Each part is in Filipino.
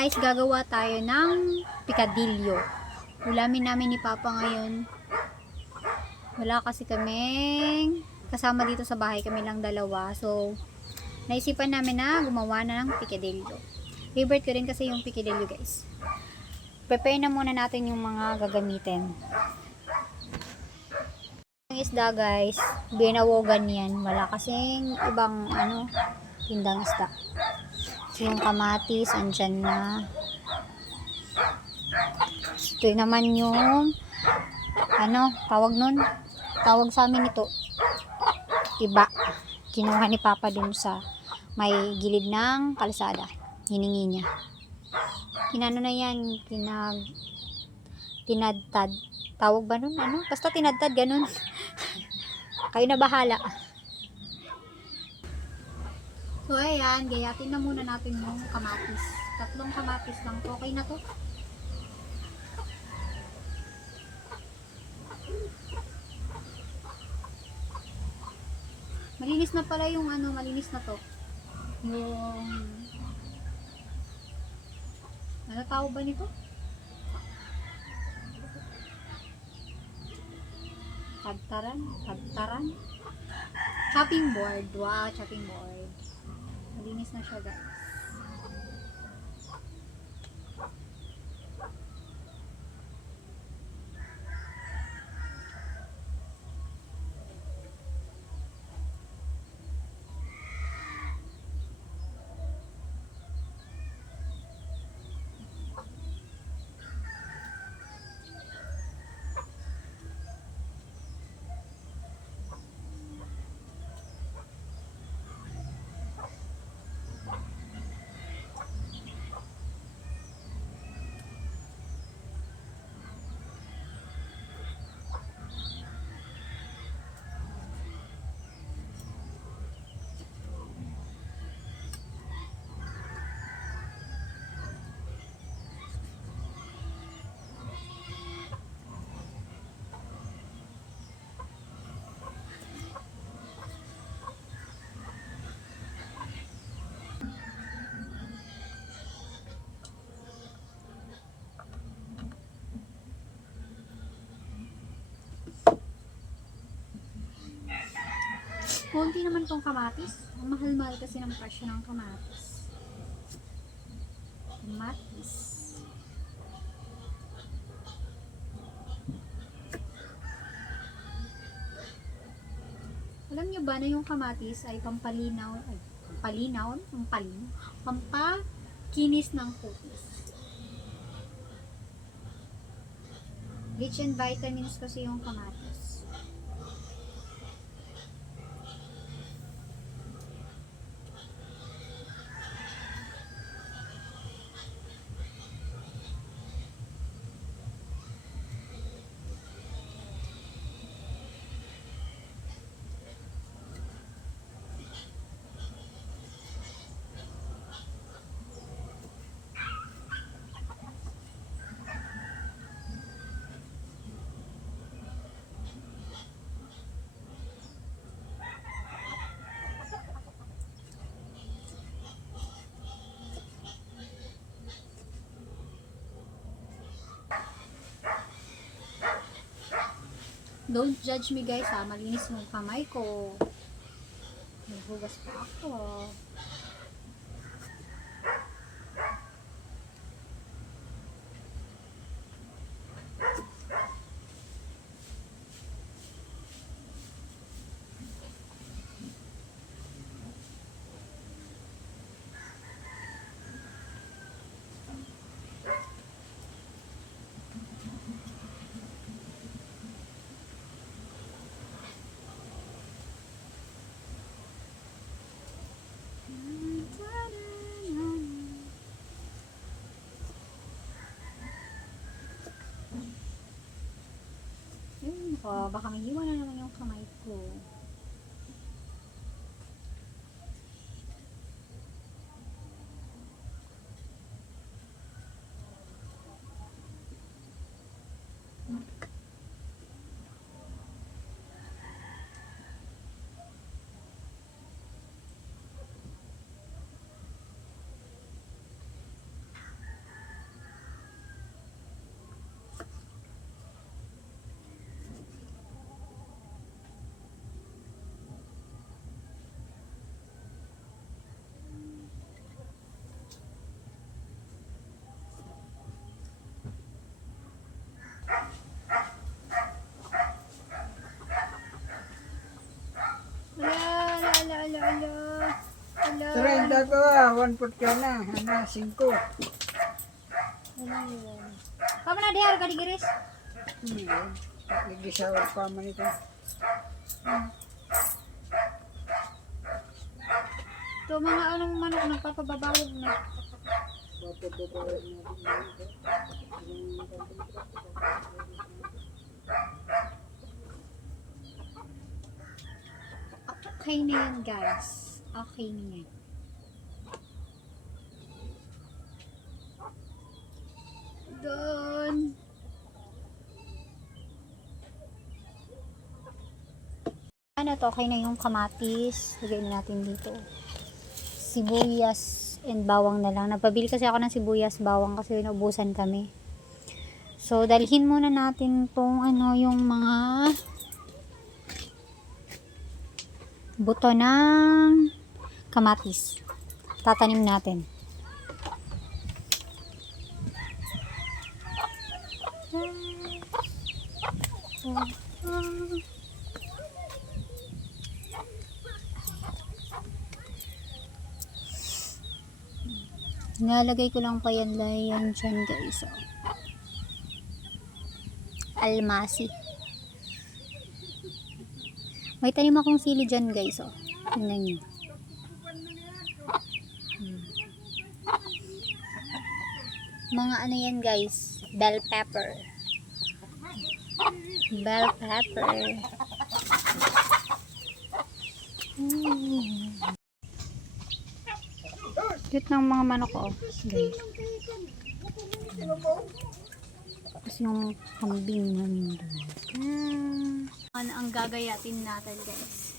guys, gagawa tayo ng picadillo. Ulamin namin ni Papa ngayon. Wala kasi kaming kasama dito sa bahay, kami lang dalawa. So, naisipan namin na gumawa na ng picadillo. Favorite ko rin kasi yung picadillo, guys. Prepare na muna natin yung mga gagamitin. Yung isda, guys, binawogan yan. Wala kasing ibang tindang isda. Yung kamatis, andyan na. Ito naman yung tawag nun? Tawag sa amin ito, iba. Kinuha ni Papa dun sa may gilid ng kalsada. Hiningi niya. Kinano na yan, tinadtad. Tawag ba nun? Basta tinadtad, ganun. Kayo na bahala. So, ayan, gayatin na muna natin yung kamatis. 3 kamatis lang. Okay na to. Malinis na pala yung malinis na to. Yung, tawag ba nito? Tagtaran? Chopping board. Wow, chopping board. Malinis na siya, guys. Konti naman tong kamatis. Ang mahal-mahal kasi ng presyo ng kamatis. Alam nyo ba na yung kamatis ay pampakinis ng kutis. Rich in vitamins kasi yung kamatis. Don't judge me, guys, ha. Malinis yung kamay ko. Naghugas pa ako. Baka may hiwa na naman yung kamay ko. ko, 140 na, 5. Kamu na diar ka digiris? Nagisawag pa man ito. Ito mga anong manok nagpapababawag na. Okay na yan guys. Okay na yan. Doon. Ano to? Okay na yung kamatis. Lagay natin dito. Sibuyas and bawang na lang. Nagpabili kasi ako ng sibuyas, bawang kasi naubusan kami. So, dalhin muna natin tong ano, yung mga buto ng kamatis. Tatanim natin. Nalagay ko lang pa yan dyan guys. Oh. Almasi. May tanim akong sili dyan guys. Oh. Tingnan nyo. Mga ano yan guys. Bell pepper. Bell pepper. Cute ng mga manok ko, guys. Tapos yung kambing namin doon. Ano ang gagayatin natin, guys?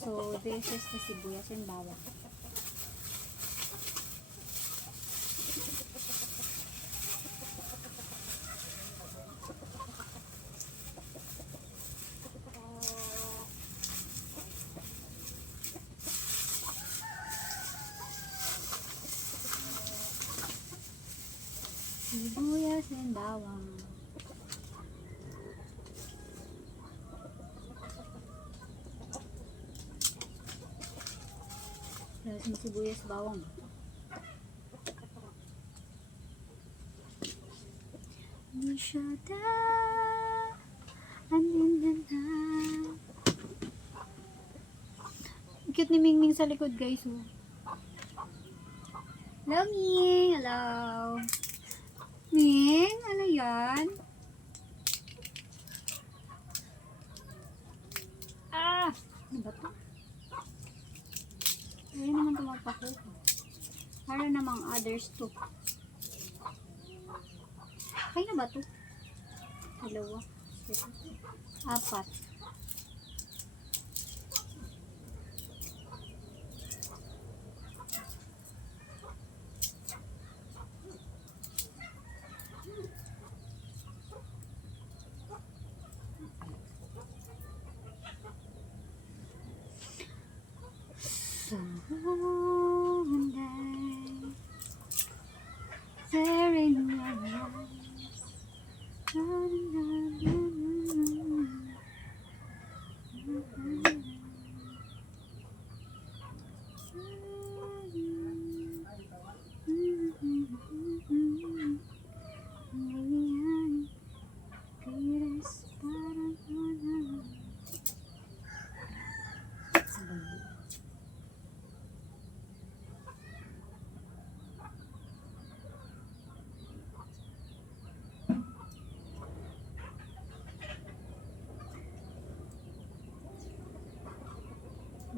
So, this is the sibuyas and bawang. Sibuyas and bawang. Tapos yung sibuyas bawang. Nishada anindana. Cute ni Mingming sa likod guys. Oh. Hello Ming! Hello! Ming, ano yan? Ah! Ano ba ito? Ayun naman tumapakuha. Para namang others to. Kaya na ba ito? Dalawa. Apat.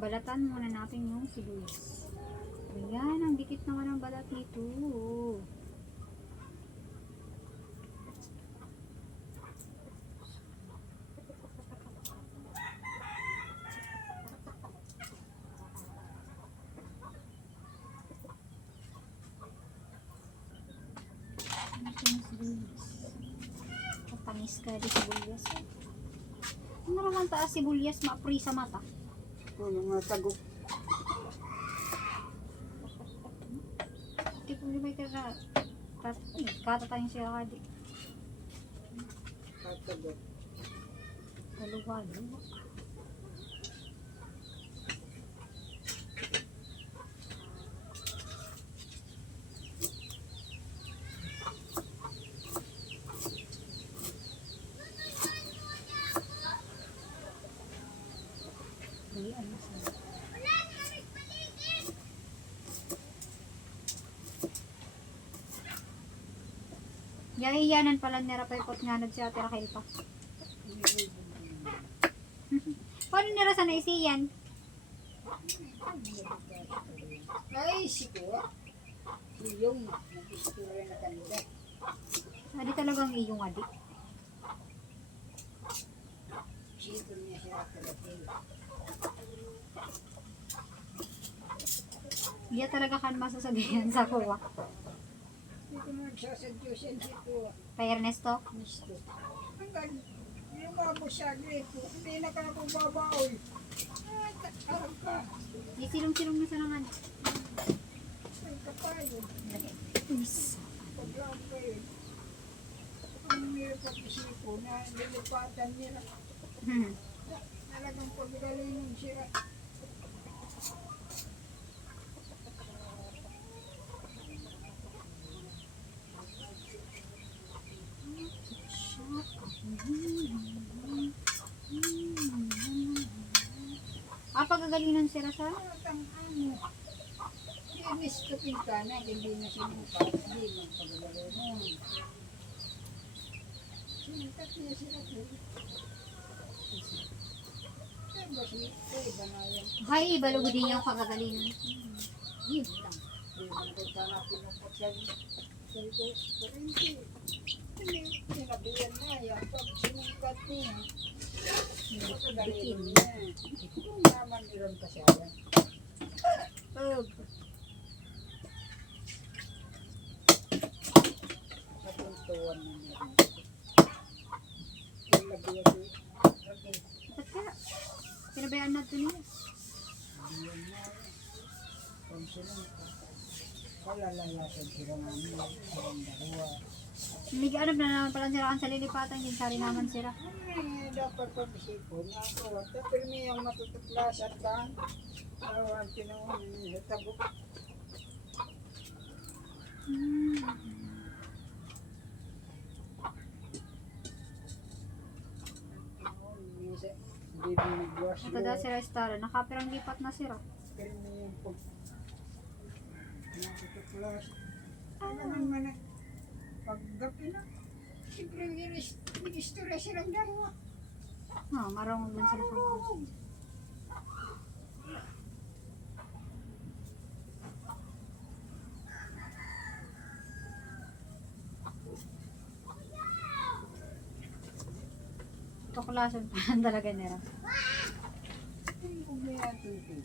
Balatan muna natin yung sibuyas. Ayan, ang dikit naman ang balat nito. Papanis ka di sibuyas. Ano naman taas sibuyas ma-free sa mata? Mga tagok. Hindi ko may tira. Kata tayong siya kadi. Tagok. Dalawa. Ay, ano sa... Yahiyanan pala ni Rapay kot nga si Ate Raquel pa. Paano nira sa naisiyan? Ay, siguro. Yung nag-istura na kanila. Adi talagang iyong adik. Sito niya siya talaga. Iya talaga kan masasabihan sa kuwa. Hindi ko nagsasadyo siya dito. Kay Ernesto. Misto. Hanggang yung mga siya dito, hindi na ka ako babaoy. Ay, tatarang ka. Di silong-silong na sa nangan. Ay, kapayo. Is. Paglang ka eh. Ang hirap pag-isipo na nilipatan nila. Talagang paggalingon siya. Pagkagalinan sila sa? Ang ano. Inis ka pintana, hindi na sinupa. Hindi man paggalingon. Sinuntak niya sila po. Ay, basi, ay, banayan. Hay, ibalugo din yung pagkagalinan. Yun lang. Hindi man pagkana pinupot siya. Sabi ko, kurente. Hindi, sinabihan na yan. Pag sinungkat niya, pagkagalingon niya. Kung naman nilang pa siya yan. Napuntuan na niya. Yung labihan ko. Okay. Ba't kaya? Pinabayaan natin nila. Ayan na. Kung sila palalalasan sila namin. Silang dalawa. Nag-anap na naman pala sila ang sa lilipatan. Yung sari naman sila. Ay, dapat pag-isipon na ako. Tapos may yung matutuklasan ka. Ang tinawag niya sa tabok. Hindi mo nagwas Ito daw sila Star. Nakapirang lipat na sila. Pero may yung pag matutuklas. Ano naman na paggapi na. Siyempre ginistorya silang dalawa. Marunong man sila kung tuklasan pa lang talaga nila. Hindi ko may natutog.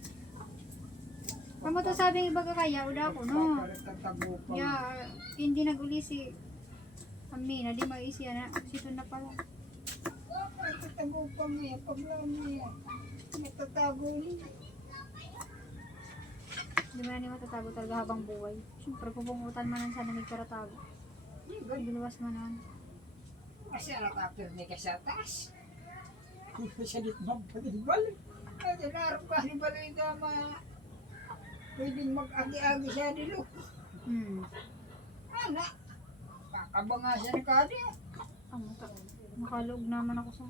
Kamu to sabi iba ka kaya, uda ko no. Pagkakatagupang. Ya, hindi nag-uli si Amina, di maisi na. Sito na pala. Pagkakatagupang niya, paglang niya. Natatago niya. Di mo na ni matatago talaga habang buhay. Siyempre, pupungutan man sana may karatago. Biluwas man nun. Kasi helicopter niya ka sa taas. Sa litmang palibal. Kasi narap ka ni Balita pwedeng mag-agi-agi siya nilo. Anak, kakabanga siya ni Kadi. Nakalog naman ako sa...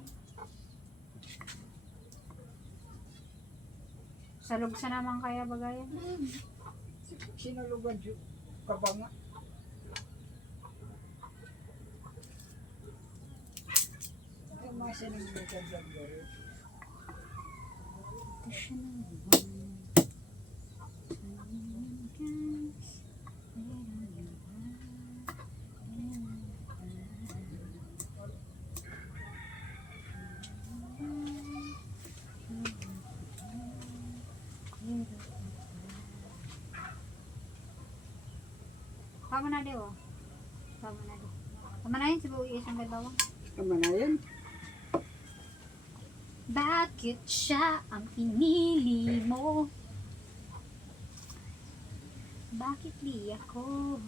Salog sa naman kaya bagayan. Sinalugan siya kabanga. Ay, masa nang may kagagari. Tama na dewa. Tama na dewa. Tama na yun, si Buwi isang gagawang. Tama na yan. Bakit siya ang pinili mo? Bakit di ako?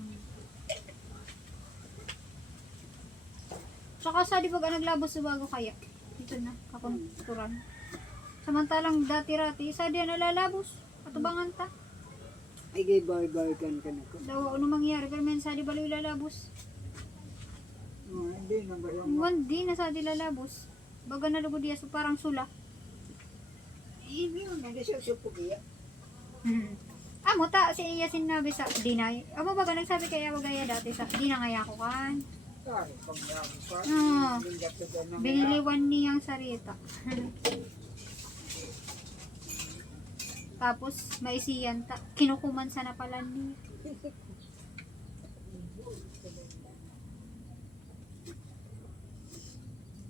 Tsaka sa di ba naglabos sa bago kaya? Dito na, kakunturan. Samantalang dati-rati, sa di nalalabos. Katubangan ta. Ay, gay bar-bargan ka na ko. Daw, ano mangyari? Pero men sa di baloy lalabos. Hindi na ba yung... Hindi na sa di lalabos. Baga na lugo diya, so parang sula. Ini yun, hindi siya supugiya. Amo ta si iya sinabi sa dinay. Amo ba nagsabi kay ako gaya dati sa di na ngaya ko kan. Kari, pangyago pa. Oo. Linggat ka dyan ng Biniliwan niyang sarita. Tapos maisiyan ta kinukuman sana pala niya.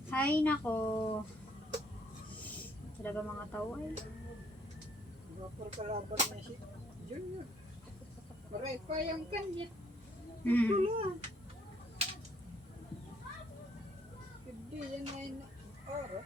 Hay nako. Talaga mga tao ay. Wapor kalaban na siya. Diyan yun. Maray pa yung kanya. Hmm. Tuloy. Hindi yan ay araw.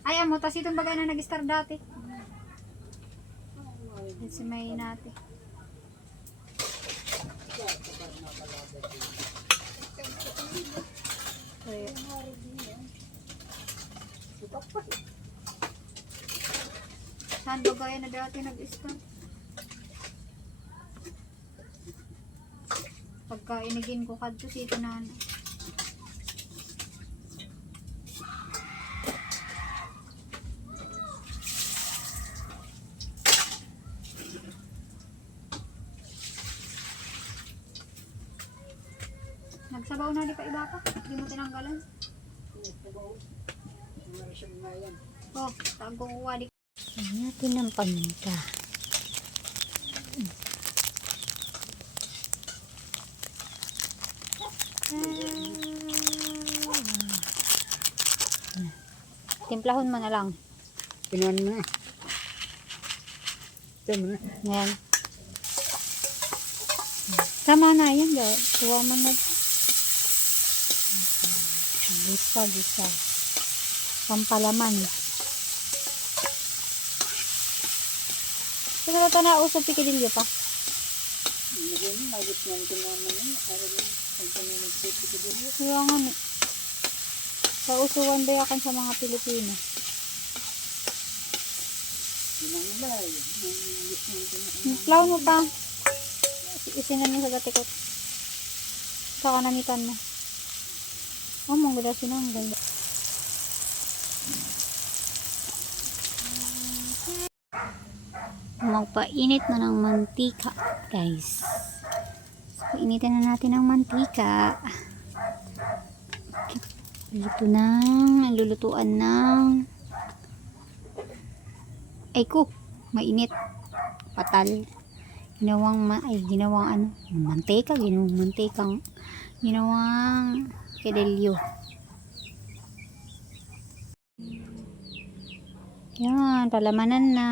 Ay amo tas itong bagay na nag-star dati. Si may nati. Kaya saan bagay na dati nag-star? Pagka inigin ko kadto si ito na ano. Nagsabaw na di pa iba pa. Di mo tinanggalan. Oh, tagong uwali. Natin ng paminta. Timplahon mo na lang. Pinuan mo na. Ito mo na. Ayan. Tama na yan. Tuwa mo na. Gisa. Pampalaman. Siguro ito na usap pikidilyo pa. Ngayon, nagit naman naman yun. Araw yun. Ang pangyanig ko din yun. Kaya nga no. Pausuwan ba yakan sa mga Pilipino? Ginanglay. Nagit naman Flower mo pa. Isinan mo sa gatikot. Sa kanamitan mo. Oh, manggula sinanggal. Magpainit na ng mantika, guys. So, painitin na natin ang mantika. Ito na, lulutuan ng ay ko, mainit. Patal. Ginawang kedelyo. Yan, palamanan na.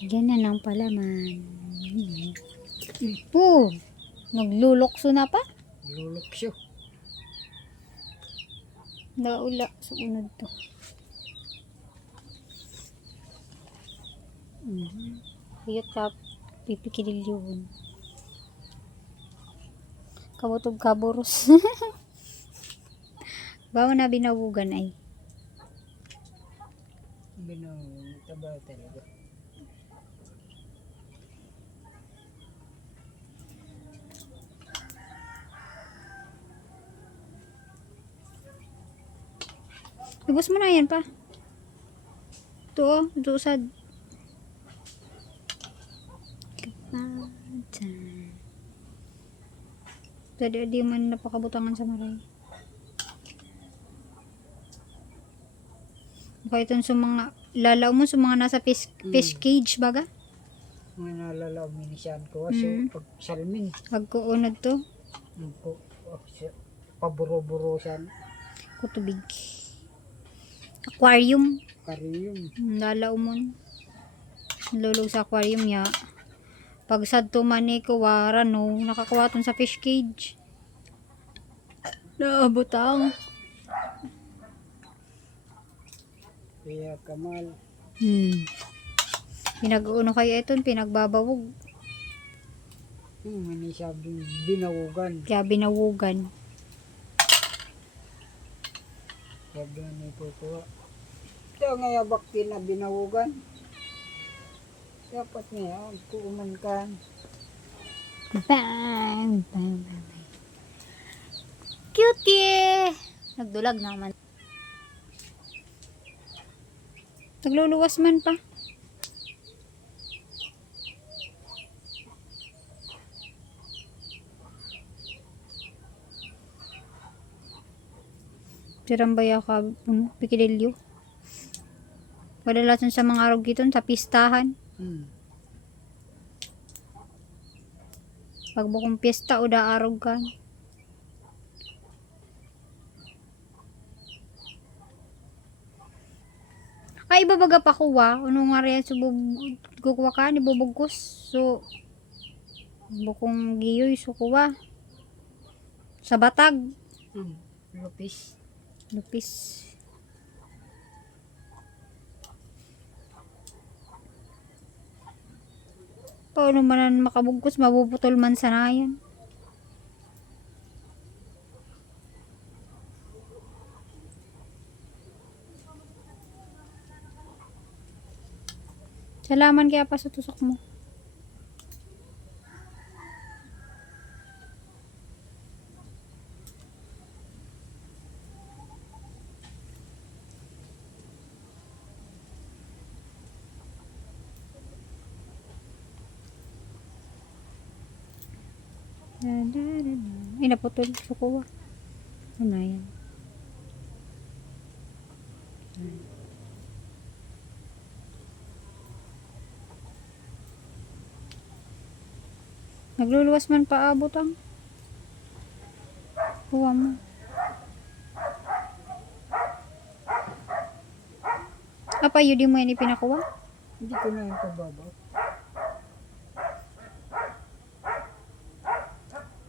Yan na ng palaman. Naglulokso na pa. luluksyo. Naula sa unod to. Hiyot ka pipikilil yun. Kabutog kaburos. Bawa na binawugan ay. Taba talaga. Ibus mo na yan pa. Ito, ito usad. Tadi di man napakabutangan sa maray. Baka ito sa mga lalaw mo sa mga nasa fish cage baga. Mga nalalaw minisyan ko. So, pag salmin. Pagkuunod to. Paburo-buro siya. Kutubig. Aquarium. Kariyong. Lalaw mo. Nalulog sa aquarium ya. Pag sad to mani ko wara no, nakakuwaton sa fish cage. Naabutang. Kaya kamal. Pinag-uno kayo ito, pinagbabawog. Hindi siya binawugan. Kaya binawugan. Sabi ni Kukuha. Ito nga bakti na binahugan. Dapat niya, kuuman ka. Bang! Bang! Bang! Bang! Cutie! Nagdulag naman. Nagluluwas man pa. Sirambaya ka, pikililyo. Kadalasan sa mga araw gito, sa pistahan. Pag bukong pista o daaraw ka. Kaiba baga pa kuha. Ano nga rin sa kukuha ka, ni bubugkos. So, bukong giyoy, so kuha. Sa batag. Lupis. Lupis. Paano man makabugkos, mabuputol man sana yan. Salaman kaya pa sa tusok mo. Ay, naputol. Sukuha. Ano yan? Nagluluwas man paabot ang. Kuha mo. Apa, yun di mo yan ipinakuha? Hindi ko na yung pababa.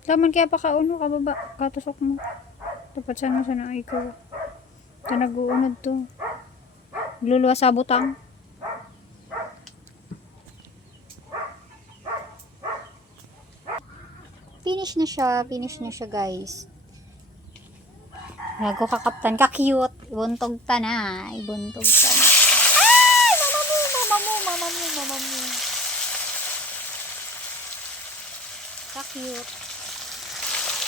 Taman kaya pa kauno, kababa, katusok mo. Dapat sana ikaw. Ito nag-uunod to. Nagluluwas sa butang. Finish na siya guys. Nago kakaptan ka cute. Ibuntog ta na. Ibuntog ta na. Ay! Mama mo. Ka cute.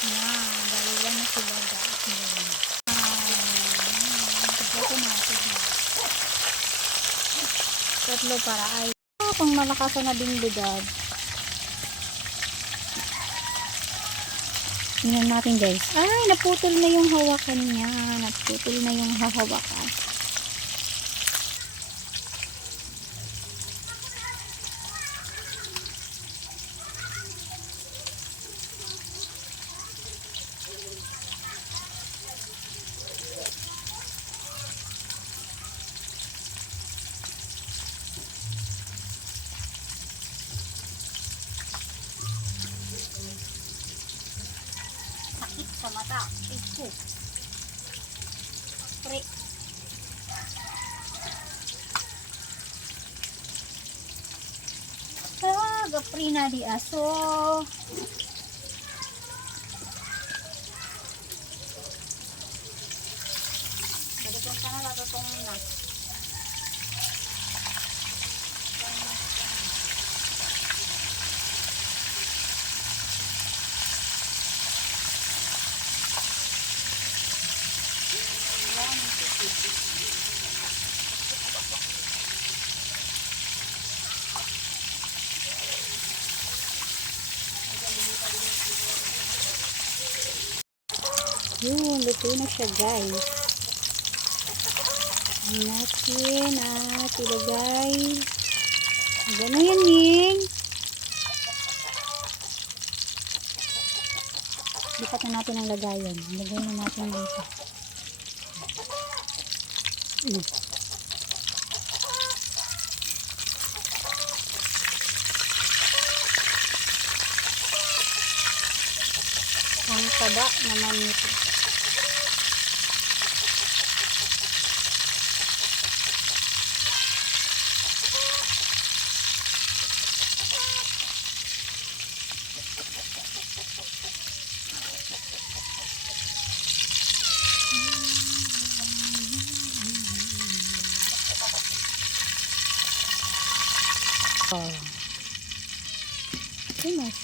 Yan. Dali lang na sila guys. Tignan natin. Tatlo para ay. Kung malakas na bingbidad. Tingnan natin guys. Ay, naputol na yung hawakan niya. Naputol na yung hawakan. Sakit sa mata. Ito. Pre. Gapri na di aso. Balikan ka na latotong na. Yun, luto na siya guys. Natin at ilagay. Gano'n yan Ning. Lipat na natin ang lagayan. Lagay na natin dito. Ang taba naman nito. Oh. Goodness.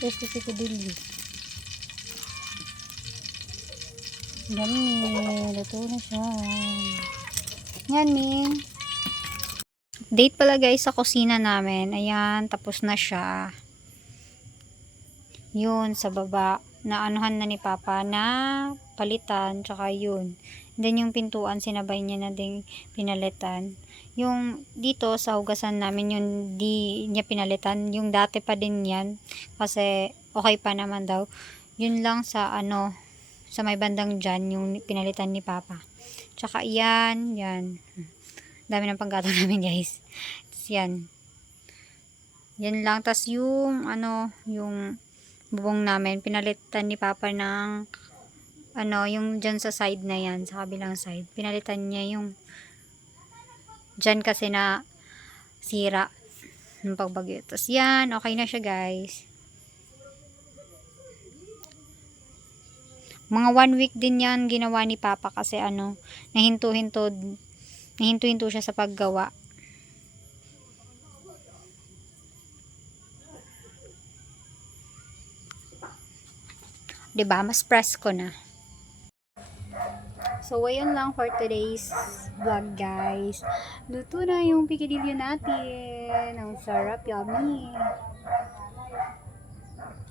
Tasty pikadilyo. Yummy. Luto na siya. Yan, Ming. Update pala guys sa kusina namin. Ayan, tapos na siya. Yun, sa baba. Naanuhan na ni Papa na palitan. Tsaka yun. Then yung pintuan, sinabay niya na ding pinalitan. Yung dito sa hugasan namin, yung di niya pinalitan. Yung dati pa din yan. Kasi okay pa naman daw. Yun lang sa ano, sa may bandang dyan, yung pinalitan ni Papa. Tsaka yan, yan. Dami ng panggatong namin guys. Tapos yan. Yan lang. Tapos yung ano, yung bubong namin, pinalitan ni Papa ng ano, yung dyan sa side na yan, sa kabilang side. Pinalitan niya yung dyan kasi na sira ng pagbagyo. Tapos yan, okay na siya guys. Mga 1 week din yan ginawa ni Papa kasi ano, nahinto-hinto siya sa paggawa. Diba? Mas presko na. So, ayun lang for today's vlog, guys. Luto na yung pikadilyo natin. Ang sarap, yummy.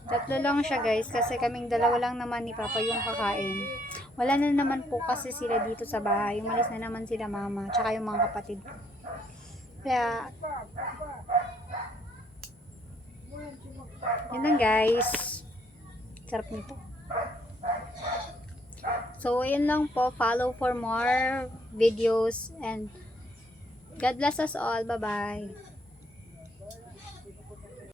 Tatlo lang siya, guys, kasi kaming dalawa lang naman ni Papa yung kakain. Wala na naman po kasi sila dito sa bahay. Umalis na naman sila mama, tsaka yung mga kapatid. Kaya, yun lang, guys. Sarap nito. So, ayun lang po. Follow for more videos and God bless us all. Bye-bye.